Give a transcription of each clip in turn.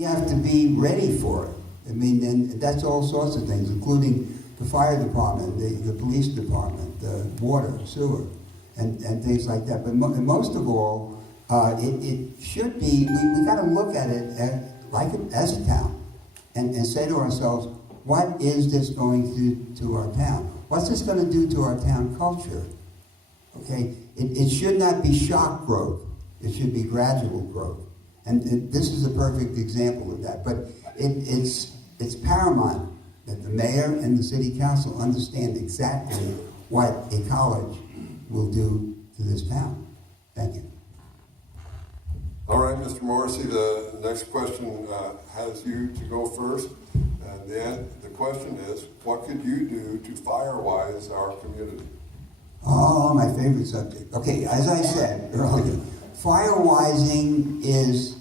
You have to be ready for it. I mean, and that's all sorts of things, including the fire department, the police department, the water, sewer, and things like that. But most of all, it should be, we got to look at it as a town and say to ourselves, what is this going to do to our town? What's this going to do to our town culture? Okay, it should not be shock growth. It should be gradual growth. And this is a perfect example of that. But it's paramount that the mayor and the city council understand exactly what a college will do to this town. Thank you. All right, Mr. Morrissey, the next question has you to go first. The question is, what could you do to firewise our community? Oh, my favorite subject. Okay, as I said earlier, firewising is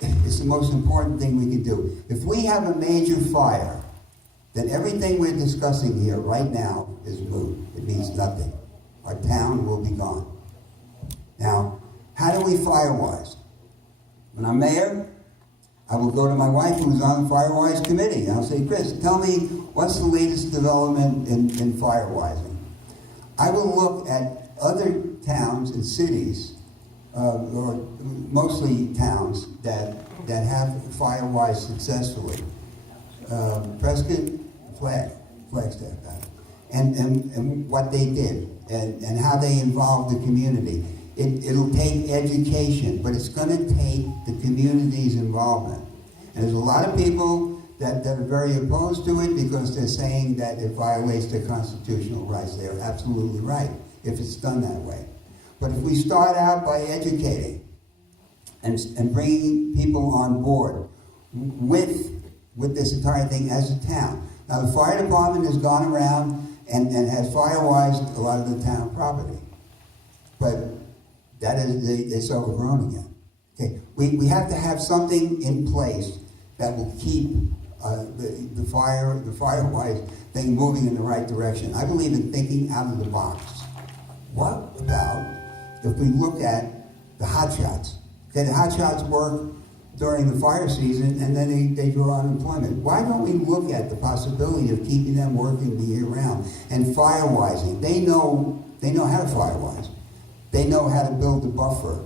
the most important thing we can do. If we have a major fire, then everything we're discussing here right now is moot. It means nothing. Our town will be gone. Now, how do we firewise? When I'm mayor, I will go to my wife who's on the Firewise committee, and I'll say, Chris, tell me what's the latest development in firewising. I will look at other towns and cities, or mostly towns, that have firewise successfully. Prescott, Flagstaff, and what they did, and how they involved the community. It'll take education, but it's going to take the community's involvement. And there's a lot of people that are very opposed to it because they're saying that it violates their constitutional rights. They're absolutely right if it's done that way. But if we start out by educating and bringing people on board with this entire thing as a town. Now, the fire department has gone around and has firewised a lot of the town property. But that is, it's overgrown again. Okay, we have to have something in place that will keep the firewise thing moving in the right direction. I believe in thinking out of the box. What about if we look at the hotshots? Okay, the hotshots work during the fire season, and then they draw unemployment. Why don't we look at the possibility of keeping them working the year round and firewising? They know how to firewise. They know how to build a buffer,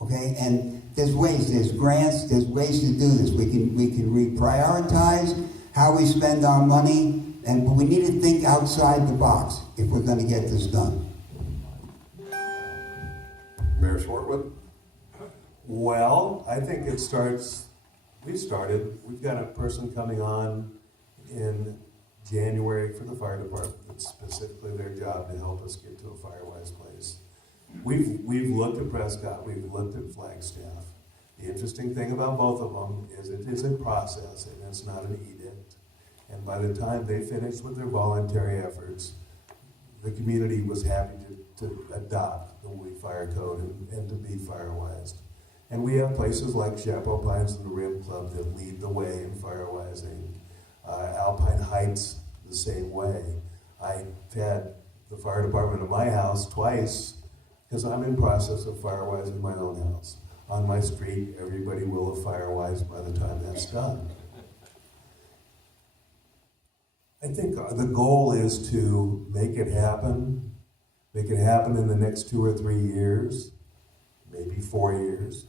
okay? And there's ways, there's grants, there's ways to do this. We can reprioritize how we spend our money, but we need to think outside the box if we're going to get this done. Mayor Swartwood? Well, I think we've got a person coming on in January for the fire department. It's specifically their job to help us get to a firewise place. We've looked at Prescott, we've looked at Flagstaff. The interesting thing about both of them is it is a process and it's not an edict. And by the time they finished with their voluntary efforts, the community was happy to adopt the Woody Fire Code and to be firewised. And we have places like Chaparral Pines and the Rim Club that lead the way in firewising. Alpine Heights, the same way. I've had the fire department in my house twice because I'm in process of firewising my own house. On my street, everybody will have firewised by the time that's done. I think the goal is to make it happen in the next 2 or 3 years, maybe 4 years.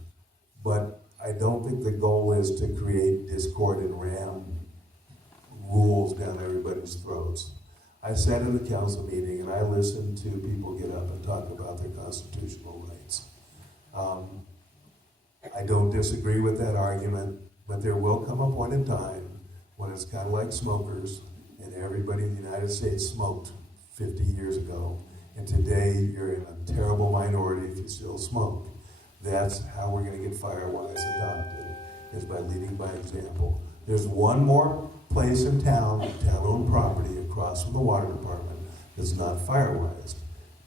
But I don't think the goal is to create discord and ram rules down everybody's throats. I sat in the council meeting and I listened to people get up and talk about their constitutional rights. I don't disagree with that argument, but there will come a point in time when it's kind of like smokers, and everybody in the United States smoked 50 years ago, and today you're in a terrible minority if you still smoke. That's how we're going to get Firewise adopted, is by leading by example. There's one more place in town, town-owned property across from the water department, that's not Firewise.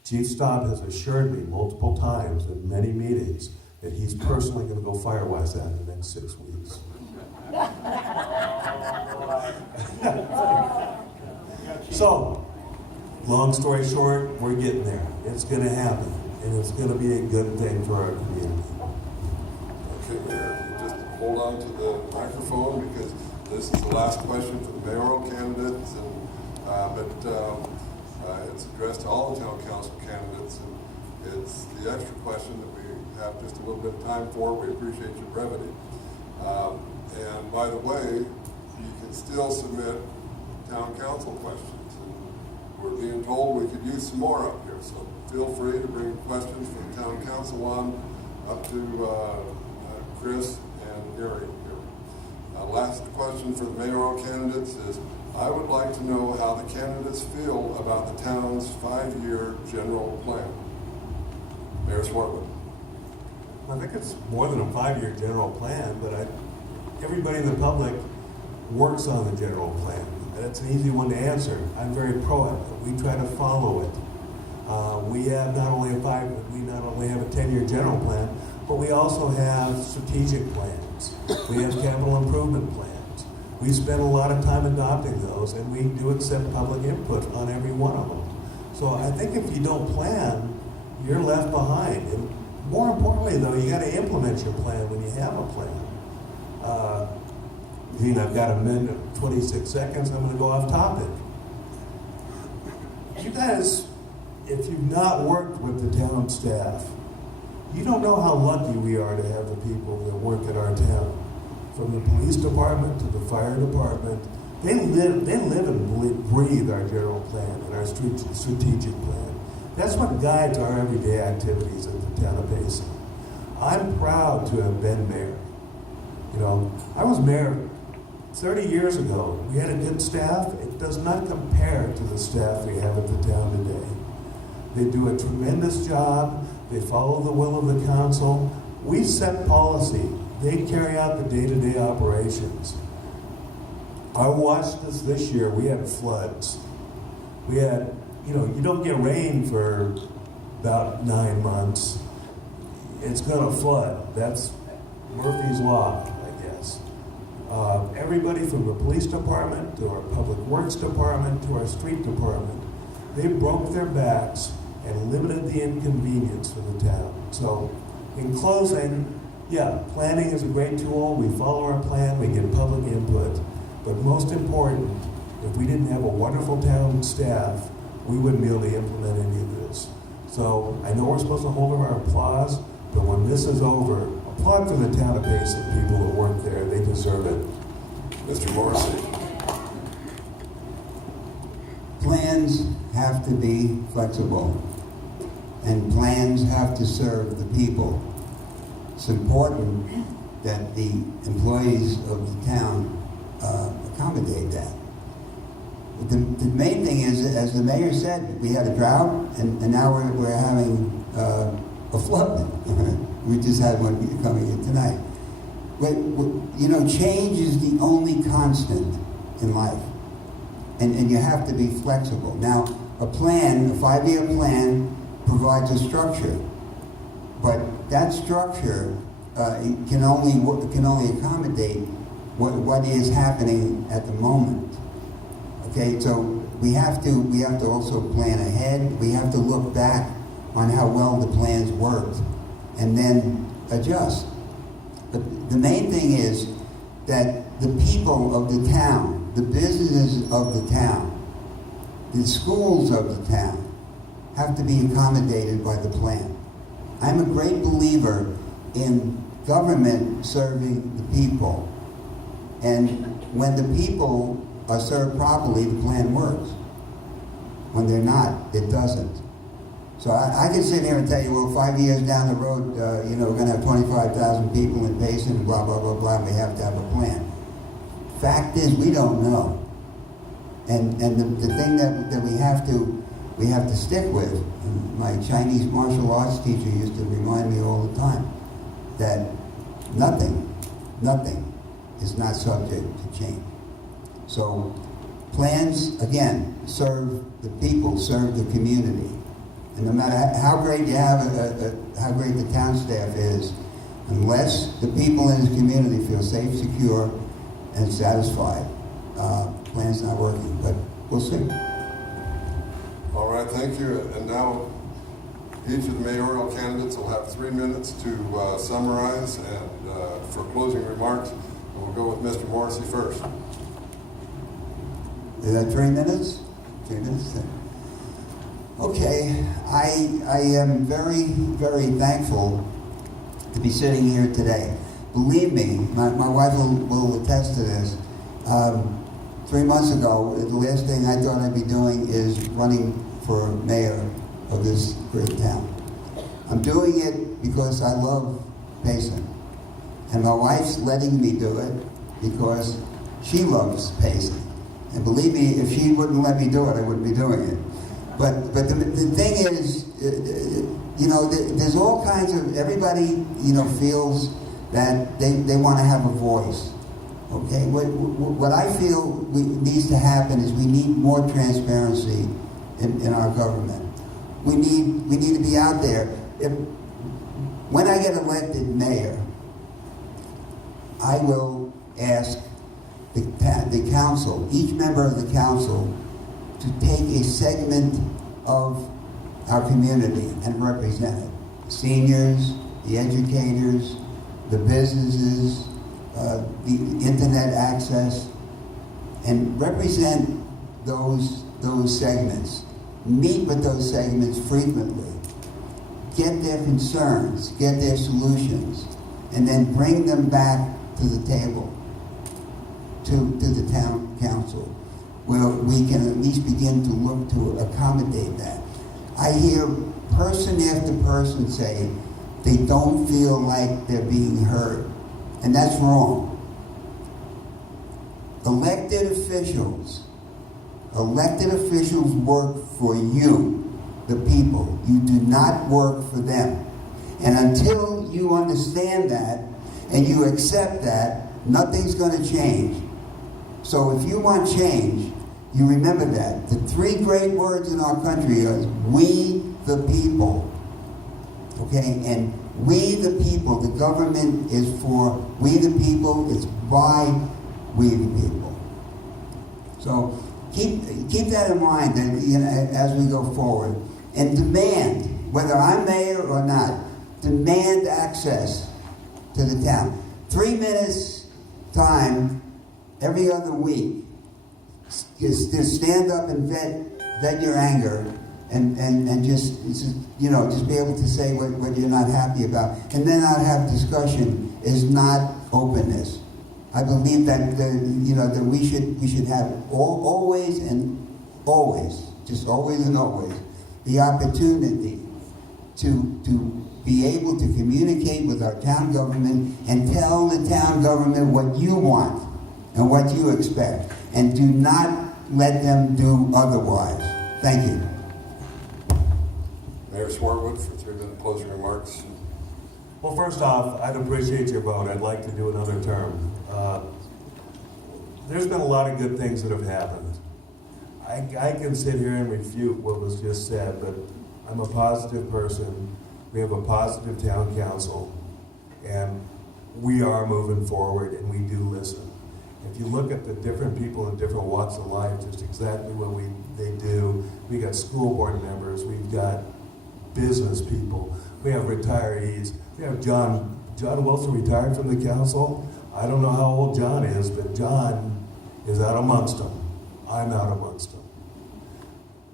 Chief Staub has assured me multiple times in many meetings that he's personally going to go Firewise that in the next 6 weeks. So, long story short, we're getting there. It's going to happen, and it's going to be a good thing for our community. Okay, Mayor, just hold on to the microphone because this is the last question for the mayoral candidates, but it's addressed to all the town council candidates, and it's the extra question that we have just a little bit of time for. We appreciate your brevity. And by the way, you can still submit town council questions. And we're being told we could use some more up here, so feel free to bring questions from town council on up to Chris and Gary here. Last question for the mayoral candidates is, I would like to know how the candidates feel about the town's 5-year general plan. Mayor Swartwood. I think it's more than a 5-year general plan, but everybody in the public works on the general plan. And it's an easy one to answer. I'm very pro it. We try to follow it. We have not only have a 10-year general plan, but we also have strategic plans. We have capital improvement plans. We spend a lot of time adopting those, and we do accept public input on every one of them. So I think if you don't plan, you're left behind. And more importantly, though, you got to implement your plan when you have a plan. I've got a minute and 26 seconds. I'm going to go off topic. You guys, if you've not worked with the town staff, you don't know how lucky we are to have the people that work at our town. From the police department to the fire department, they live and breathe our general plan and our strategic plan. That's what guides our everyday activities at the town of Payson. I'm proud to have been mayor. I was mayor 30 years ago. We had a good staff. It does not compare to the staff we have at the town today. They do a tremendous job. They follow the will of the council. We set policy. They carry out the day-to-day operations. I watched this year. We had floods. We had, you don't get rain for about 9 months. It's going to flood. That's Murphy's Law, I guess. Everybody from the police department to our public works department to our street department, they broke their backs and limited the inconvenience for the town. So, in closing, yeah, planning is a great tool. We follow our plan, we get public input. But most important, if we didn't have a wonderful town staff, we wouldn't be able to implement any of this. So, I know we're supposed to hold our applause, but when this is over, applaud for the town of Payson, people that work there. They deserve it. Mr. Morrissey. Plans have to be flexible, and plans have to serve the people. It's important that the employees of the town accommodate that. The main thing is, as the mayor said, we had a drought, and now we're having a flood. We just had one coming in tonight. But, change is the only constant in life. And you have to be flexible. Now, a 5-year plan, provides a structure. But that structure can only accommodate what is happening at the moment. Okay, so we have to also plan ahead. We have to look back on how well the plans worked, and then adjust. But the main thing is that the people of the town, the businesses of the town, the schools of the town, have to be accommodated by the plan. I'm a great believer in government serving the people. And when the people are served properly, the plan works. When they're not, it doesn't. So I can sit here and tell you, well, 5 years down the road, we're going to have 25,000 people in Payson, blah, blah, blah, blah, and we have to have a plan. Fact is, we don't know. And the thing that we have to stick with, my Chinese martial arts teacher used to remind me all the time, that nothing is not subject to change. So plans, again, serve the people, serve the community. And no matter how great you have, how great the town staff is, unless the people in the community feel safe, secure, and satisfied, plan's not working. But we'll see. All right, thank you. And now each of the mayoral candidates will have 3 minutes to summarize and for closing remarks, we'll go with Mr. Morrissey first. Is that 3 minutes? 3 minutes? Okay, I am very, very thankful to be sitting here today. Believe me, my wife will attest to this. 3 months ago, the last thing I thought I'd be doing is running for mayor of this great town. I'm doing it because I love Payson. And my wife's letting me do it because she loves Payson. And believe me, if she wouldn't let me do it, I wouldn't be doing it. But the thing is, there's all kinds of, everybody, feels that they want to have a voice. Okay, what I feel needs to happen is we need more transparency in our government. We need to be out there. When I get elected mayor, I will ask the council, each member of the council, to take a segment of our community and represent it. Seniors, the educators, the businesses, the internet access, and represent those segments. Meet with those segments frequently. Get their concerns, get their solutions, and then bring them back to the table, to the town council, where we can at least begin to look to accommodate that. I hear person after person say they don't feel like they're being heard, and that's wrong. Elected officials work for you, the people. You do not work for them. And until you understand that and you accept that, nothing's going to change. So if you want change, you remember that. The 3 great words in our country are we the people. Okay? And we the people, the government is for we the people, it's by we the people. So keep that in mind as we go forward. And demand, whether I'm mayor or not, demand access to the town. 3 minutes time every other week. Just stand up and vent your anger and just be able to say what you're not happy about. And then not have discussion is not openness. I believe that that we should have always and always the opportunity to be able to communicate with our town government and tell the town government what you want and what you expect, and do not let them do otherwise. Thank you. Mayor Swartwood for 3-minute closing remarks. Well, first off, I'd appreciate your vote. I'd like to do another term. There's been a lot of good things that have happened. I can sit here and refute what was just said, but I'm a positive person. We have a positive town council, and we are moving forward, and we do listen. If you look at the different people in different walks of life, just exactly what they do. We got school board members, we've got business people, we have retirees. We have John Wilson retired from the council. I don't know how old John is, but John is out amongst them. I'm out amongst them.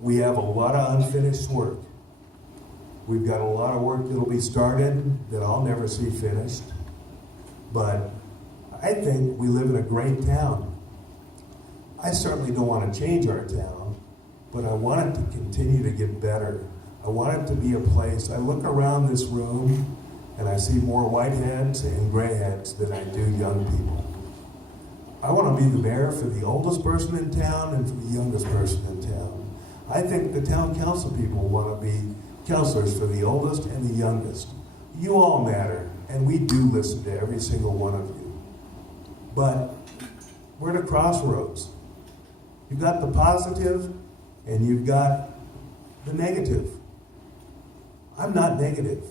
We have a lot of unfinished work. We've got a lot of work that'll be started that I'll never see finished. But I think we live in a great town. I certainly don't want to change our town, but I want it to continue to get better. I want it to be a place. I look around this room and I see more white heads and gray heads than I do young people. I want to be the mayor for the oldest person in town and for the youngest person in town. I think the town council people want to be councilors for the oldest and the youngest. You all matter, and we do listen to every single one of you. But we're at a crossroads. You've got the positive and you've got the negative. I'm not negative.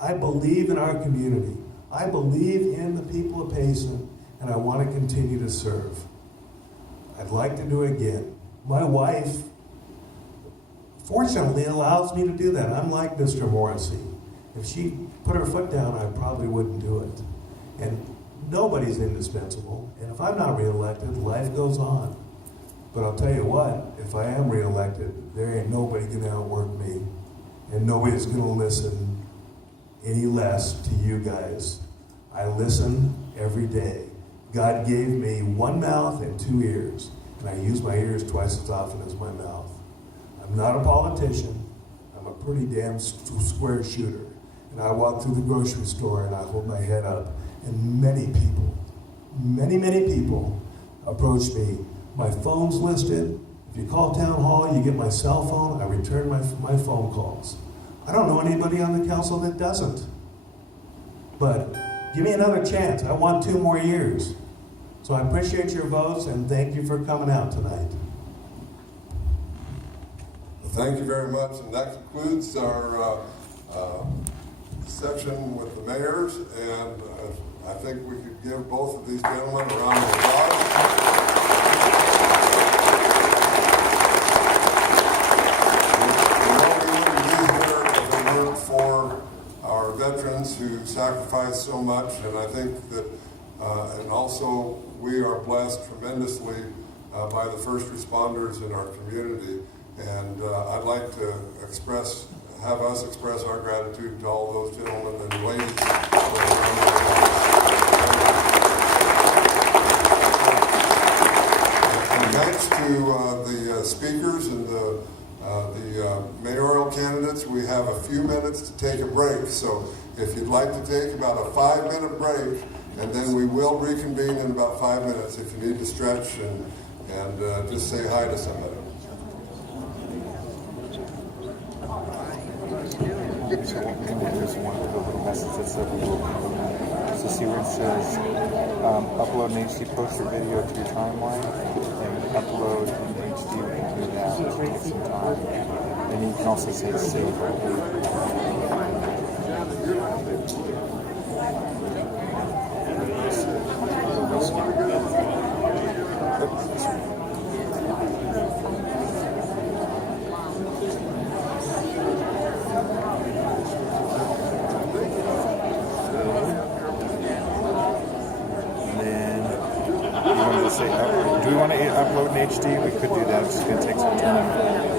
I believe in our community. I believe in the people of Payson, and I want to continue to serve. I'd like to do it again. My wife, fortunately, allows me to do that. I'm like Mr. Morrissey. If she put her foot down, I probably wouldn't do it. And nobody's indispensable. And if I'm not reelected, life goes on. But I'll tell you what, if I am reelected, there ain't nobody gonna outwork me. And nobody's gonna listen any less to you guys. I listen every day. God gave me one mouth and two ears, and I use my ears twice as often as my mouth. I'm not a politician. I'm a pretty damn square shooter. And I walk through the grocery store and I hold my head up, and many people approach me. My phone's listed. If you call town hall, you get my cell phone. I return my phone calls. I don't know anybody on the council that doesn't. But give me another chance. I want 2 more years. So I appreciate your votes, and thank you for coming out tonight. Well, thank you very much, and that concludes our section with the mayors, and I think we could give both of these gentlemen a round of applause. For our veterans who sacrifice so much, and I think that, and also we are blessed tremendously by the first responders in our community, and I'd like to have us express our gratitude to all those gentlemen and ladies. And thanks to the speakers and the mayoral candidates. We have a few minutes to take a break, so if you'd like to take about a 5-minute break, and then we will reconvene in about 5 minutes if you need to stretch and just say hi to somebody. So I just wanted to put a little message that said we will. So see where it says upload an HD poster video to your timeline, and upload an HD, we can do that, which takes some time. And you can also say save right here. Do we want to upload in HD? We could do that. It's just going to take some time.